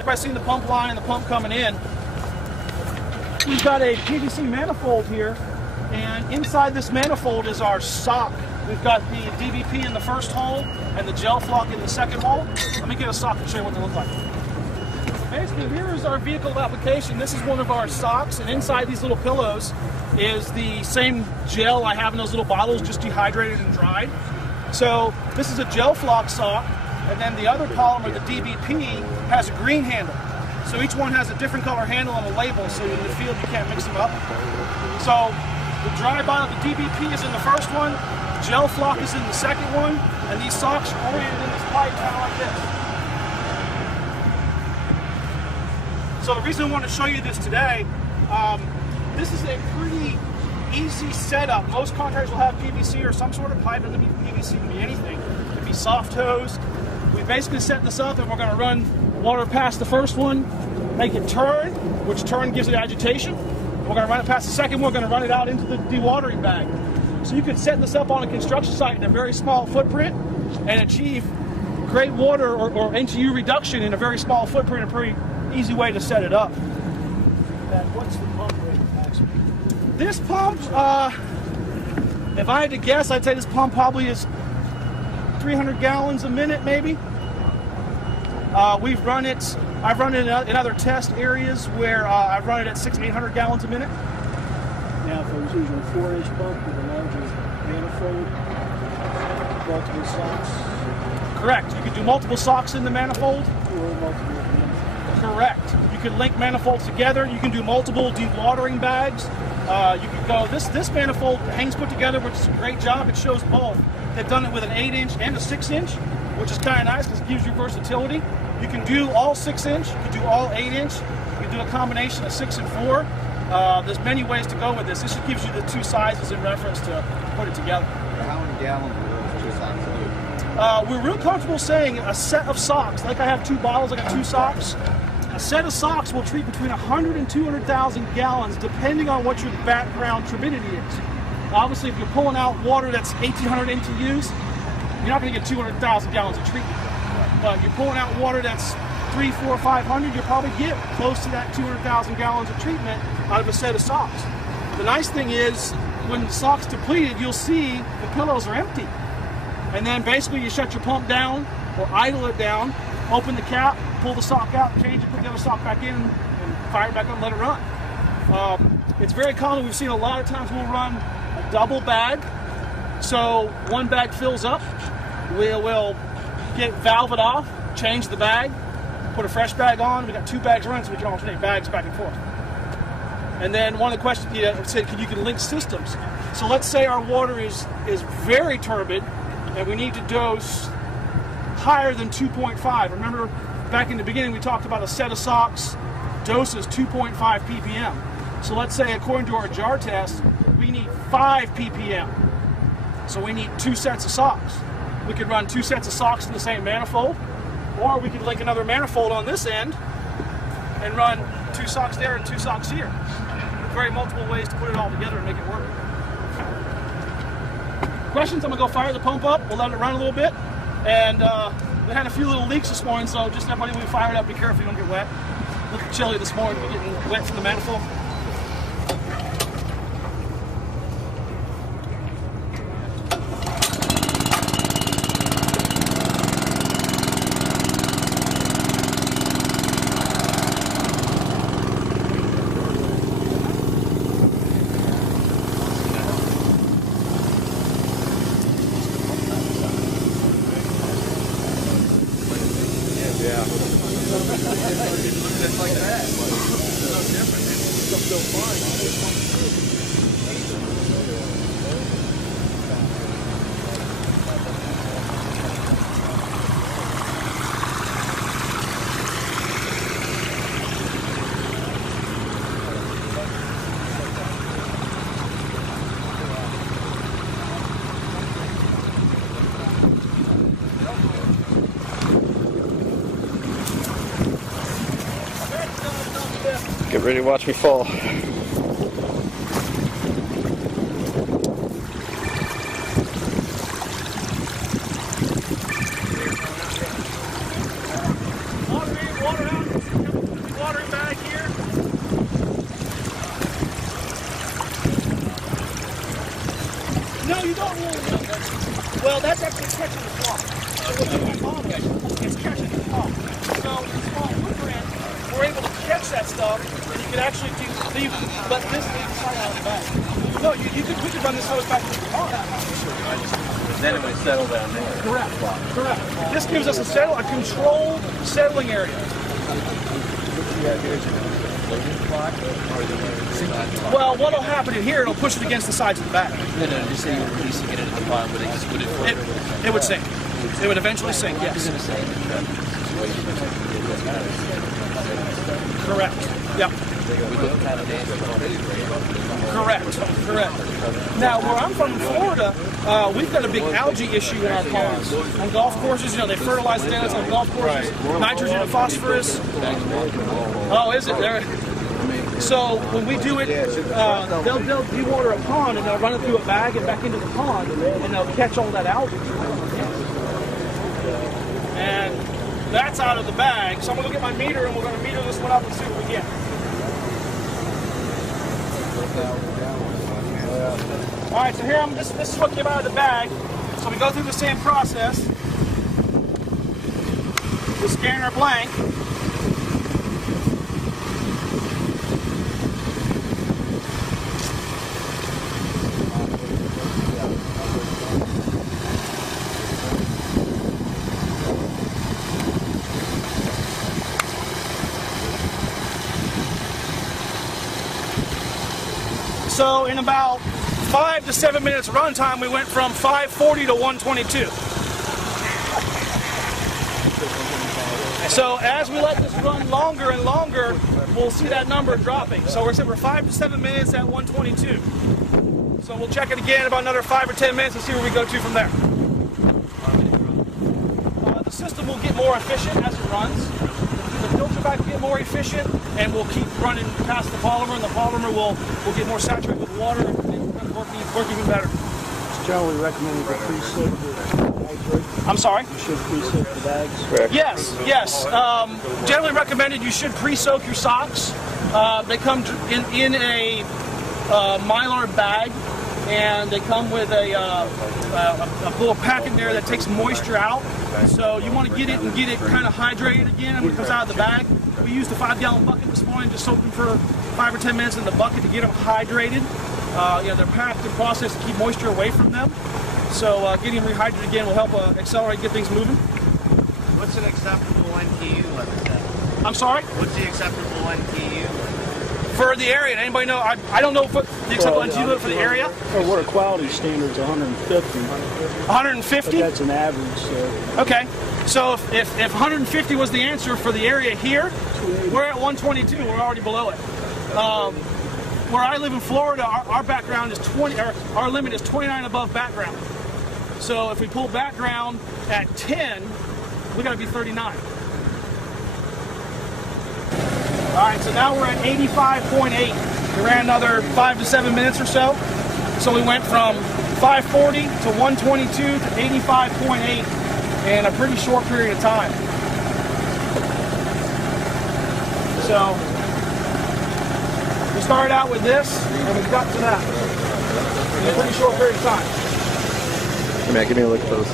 everybody's seen the pump line and the pump coming in. We've got a PVC manifold here, and inside this manifold is our sock. We've got the DBP in the first hole and the gel flock in the second hole. Let me get a sock and show you what they look like. Basically, here is our vehicle application. This is one of our socks, and inside these little pillows is the same gel I have in those little bottles, just dehydrated and dried. So this is a gel flock sock, and then the other polymer, the DBP, has a green handle. So each one has a different color handle on the label, so in the field you can't mix them up. So the dry bottle, the DBP is in the first one, gel flock is in the second one, and these socks are oriented in this pipe kind of like this. So the reason I want to show you this today, this is a pretty easy setup. Most contractors will have PVC or some sort of pipe. It doesn't be PVC, it can be anything. It can be soft hose. We basically set this up, and we're going to run water past the first one, make it turn, which turn gives it agitation. We're going to run it past the second one, we're going to run it out into the dewatering bag. So you could set this up on a construction site in a very small footprint and achieve great water or NTU reduction in a very small footprint, a pretty easy way to set it up. And what's the pump rate, actually? This pump, if I had to guess, I'd say this pump probably is 300 gallons a minute, maybe. I've run it in other test areas where I've run it at 600-800 gallons a minute. Now, if I was using a 4-inch pump with a larger manifold, multiple socks. Correct. You could do multiple socks in the manifold. Or multiple manifolds. Correct. You could link manifolds together. You can do multiple dewatering bags. You could go, this manifold hangs put together, which is a great job. It shows both. They've done it with an 8-inch and a 6-inch, which is kind of nice because it gives you versatility. You can do all 6-inch, you can do all 8-inch, you can do a combination of 6 and 4. There's many ways to go with this. This just gives you the two sizes in reference to put it together. How many gallons will those two socks do? We're real comfortable saying a set of socks, like I have 2 bottles, I got 2 socks. A set of socks will treat between 100 and 200,000 gallons depending on what your background turbidity is. Obviously, if you're pulling out water that's 1,800 NTUs, you're not going to get 200,000 gallons of treatment. But you're pulling out water that's 300, 400, 500, you'll probably get close to that 200,000 gallons of treatment out of a set of socks. The nice thing is, when the sock's depleted, you'll see the pillows are empty. And then basically you shut your pump down or idle it down, open the cap, pull the sock out, change it, put the other sock back in, and fire it back up and let it run. It's very common. We've seen a lot of times we'll run a double bag. So one bag fills up, we'll valve it off, change the bag, put a fresh bag on. We got 2 bags running, so we can alternate bags back and forth. And then one of the questions you said, you can link systems. So let's say our water is very turbid, and we need to dose higher than 2.5. Remember, back in the beginning, we talked about a set of socks doses 2.5 ppm. So let's say, according to our jar test, we need 5 ppm. So we need 2 sets of socks. We could run 2 sets of socks in the same manifold, or we could link another manifold on this end and run 2 socks there and 2 socks here. Very multiple ways to put it all together and make it work. Questions? I'm going to go fire the pump up. We'll let it run a little bit. And we had a few little leaks this morning, so just everybody, when we fire it up, be careful you don't get wet. A little chilly this morning, we're getting wet from the manifold. Yeah. Just like that. It's no different. It's still fine. Get ready to watch me fall. Water in, water out. Well, that's actually catching the swamp. It's catching the swamp. So in small footprint, we're able to catch that stuff, and you can actually let this inside out of the bag. No, we could run this hose back to the pond. Then it would settle down there. Correct. Correct. This gives us a controlled settling area. Well, what'll happen in here, it'll push it against the sides of the bag. No, just say you're releasing it into the pond, but it just would It would sink. It would eventually sink, yes. Correct. Yep. Correct. Now, where I'm from in Florida, we've got a big algae issue in our ponds. On golf courses, they fertilize the dams on golf courses, nitrogen and phosphorus. Oh, is it? So when we do it, they'll dewater a pond and they'll run it through a bag and back into the pond, and they'll catch all that algae. And that's out of the bag. So I'm going to get my meter and we're going to meter this one up and see what we get. All right, so here this is what came out of the bag. So we go through the same process. We scan our blank. So in about 5 to 7 minutes runtime, we went from 540 to 122. So as we let this run longer and longer, we'll see that number dropping. So we're 5 to 7 minutes at 122. So we'll check it again about another 5 or 10 minutes and see where we go to from there. The system will get more efficient as it runs. The filter back will get more efficient, and we'll keep running past the polymer, and the polymer will get more saturated with water and work even better. It's generally recommended to pre-soak the bags, right? I'm sorry? You should pre-soak the bags. Correct. Yes. Generally recommended you should pre-soak your socks. They come in a Mylar bag, and they come with a little pack in there that takes moisture out. So you want to get it kind of hydrated again when it comes out of the bag. We used a 5-gallon bucket this morning, just soaked them for 5 or 10 minutes in the bucket to get them hydrated. They're packed and processed to keep moisture away from them. So getting them rehydrated again will help accelerate, get things moving. What's an acceptable NTU limit then? I'm sorry? What's the acceptable NTU? For the area, anybody know? I don't know if the acceptable NTU limit for the area. Well, water quality standard's 150. 150? But that's an average. So. Okay. So if 150 was the answer for the area here, we're at 122. We're already below it. Where I live in Florida, our background is 20. Our limit is 29 above background. So if we pull background at 10, we got to be 39. All right. So now we're at 85.8. We ran another 5 to 7 minutes or so. So we went from 540 to 122 to 85.8 in a pretty short period of time. So we started out with this, and we got to that in a pretty short period of time. Come here, give me a look close.